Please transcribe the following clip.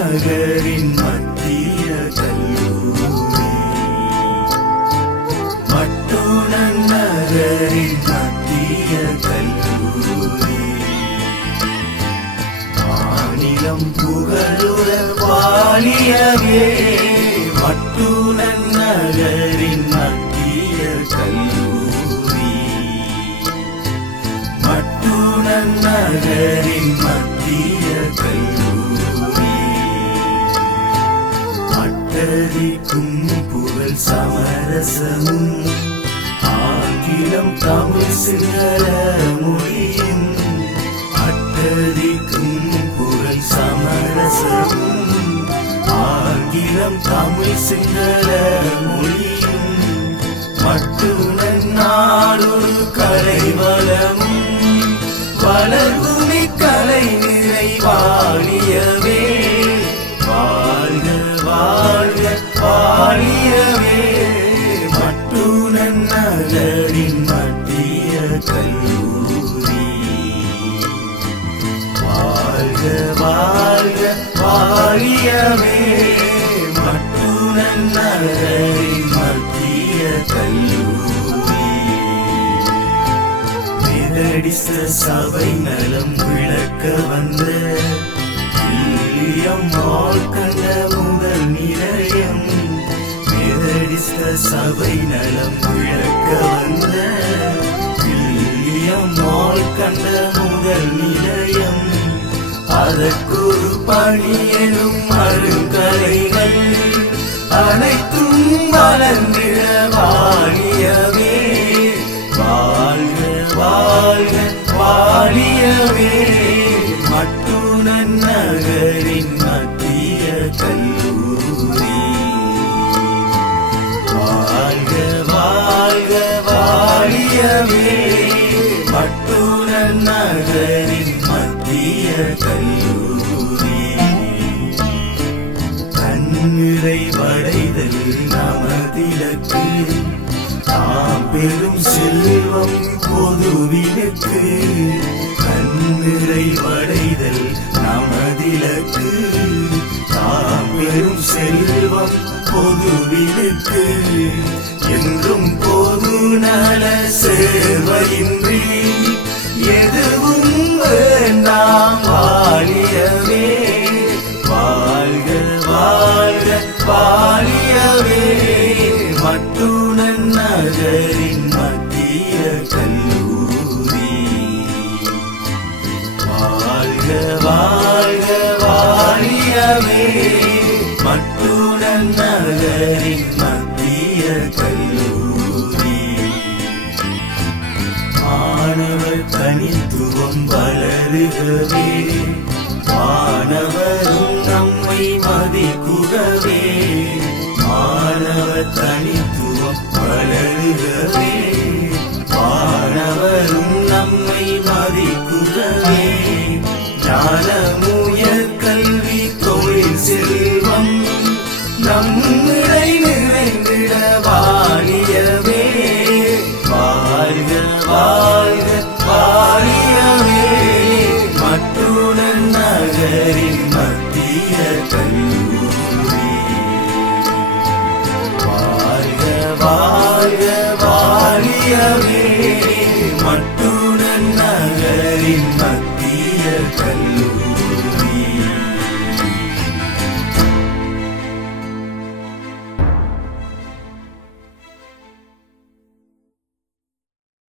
நகரின் மத்திய கல்லூரி மட்டுணன் நகரின் மத்திய கல்லூரி மாநிலம் புகழுற வாழியவே மட்டுணன் நகரின் மத்திய கல்லூரி மட்டுணன் நகரின் மத்திய கல்லூரி அட்டரிக்கும் புகழ் சமரசமும் ஆங்கிலம் தமிழ் சிங்கள மொழியும் அட்டரிக்கும் புகழ் சமரசமும் ஆங்கிலம் தமிழ் சிங்கள மொழியும் மட்டுணன் நாடொரு கலை வளமும் வளர்பூமி கலை நிறை வாழியவே வாழ்க வாழ்க வாழியவே மட்டுணன் நகரின் மத்திய கல்லூரி வாழ்க வாழ்க வாழியவே மட்டுணன் நகரின் மத்திய கல்லூரி மெதடிஸ்த சபை நலம் விளக்க வந்த வில்லியம்மாள் கண்ட முதல் நிலையம் மெதடிஸ்த சபை நலம் விளக்க வந்த வில்லியம்மாள் கண்ட முதல் நிலையம் அதற்கொரு பணி எனும் அருங்கலைகள் அனைத்தும் வளர்ந்திட வாழியவே வாழ்க வாழ்க வாழியவே மட்டுணன் நகரின் மத்திய கல்லூரி வாழ்க வாழ்க வாழியவே மட்டுணன் நகரின் மத்திய கல்லூரி தன்னிறை வடைதல் நமதிலக்கு தாம் பெரும் செல்வம் பொதுவினுக்கு கண்ணிறை வடைதல் நமதிலக்கு தாம் பெரும் செல்வம் பொதுவினுக்கு என்றும் பொது நல சேவையின்றி எதுவும் வேண்டாம் வாழியவே வாழ்க வாழ்க வாழியவே மட்டுணன் நகரின் மத்திய கல்லூரி வாழ்க வாழ்க வாழியவே மட்டுணன் நகரின் மத்திய கல்லூரி மாணவர் தனித்துவம் வளருகவே மாணவரும் நம்மை மதிக்குகவே மாணவர் தனித்துவம் வளருகவே மாணவரும் நம்மை மதிக்குகவே ஞானமுய கல்வி தொழில் செல்வம் நம்மிடை நிறைந்திட வாழியவே வாழ்க வாழ்க வாழியவே மட்டுணன் நகரின் மத்திய கல்லூரி வாழ்க வாழ்க